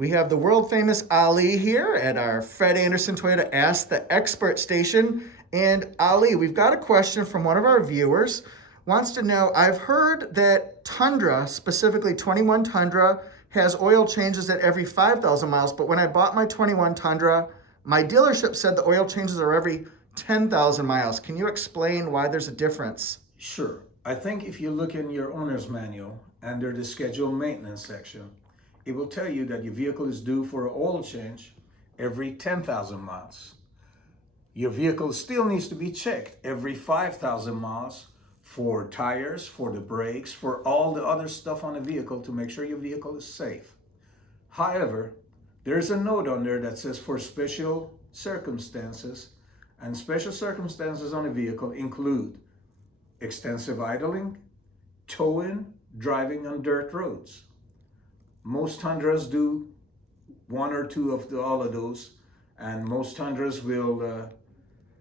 We have the world famous Ali here at our Fred Anderson Toyota Ask the Expert station. And Ali, we've got a question from one of our viewers. Wants to know, I've heard that Tundra, specifically 21 Tundra, has oil changes at every 5,000 miles. But when I bought my 21 Tundra, my dealership said the oil changes are every 10,000 miles. Can you explain why there's a difference? Sure. I think if you look in your owner's manual under the scheduled maintenance section, it will tell you that your vehicle is due for an oil change every 10,000 miles. Your vehicle still needs to be checked every 5,000 miles for tires, for the brakes, for all the other stuff on the vehicle to make sure your vehicle is safe. However, there's a note on there that says for special circumstances, and special circumstances on a vehicle include extensive idling, towing, driving on dirt roads. Most Tundras do one or two of all of those, and most Tundras will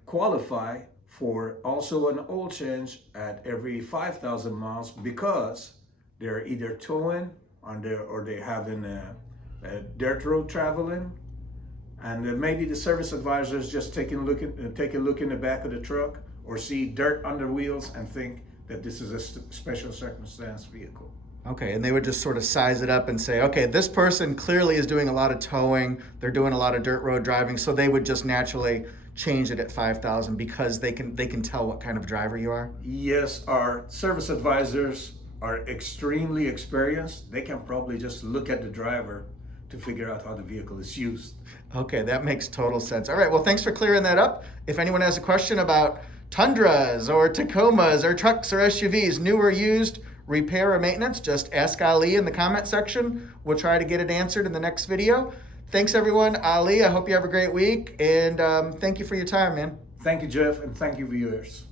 qualify for also an oil change at every 5,000 miles because they're either towing or they're having a dirt road traveling, and maybe the service advisor is just take a look in the back of the truck or see dirt under wheels and think that this is a special circumstance vehicle. Okay, and they would just sort of size it up and say, okay, this person clearly is doing a lot of towing, they're doing a lot of dirt road driving, so they would just naturally change it at 5,000 because they can tell what kind of driver you are? Yes, our service advisors are extremely experienced. They can probably just look at the driver to figure out how the vehicle is used. Okay, that makes total sense. All right, well, thanks for clearing that up. If anyone has a question about Tundras or Tacomas or trucks or SUVs, new or used, repair or maintenance, just ask Ali in the comment section. We'll try to get it answered in the next video. Thanks everyone. Ali, I hope you have a great week, and thank you for your time, man. Thank you, Jeff, and thank you, viewers.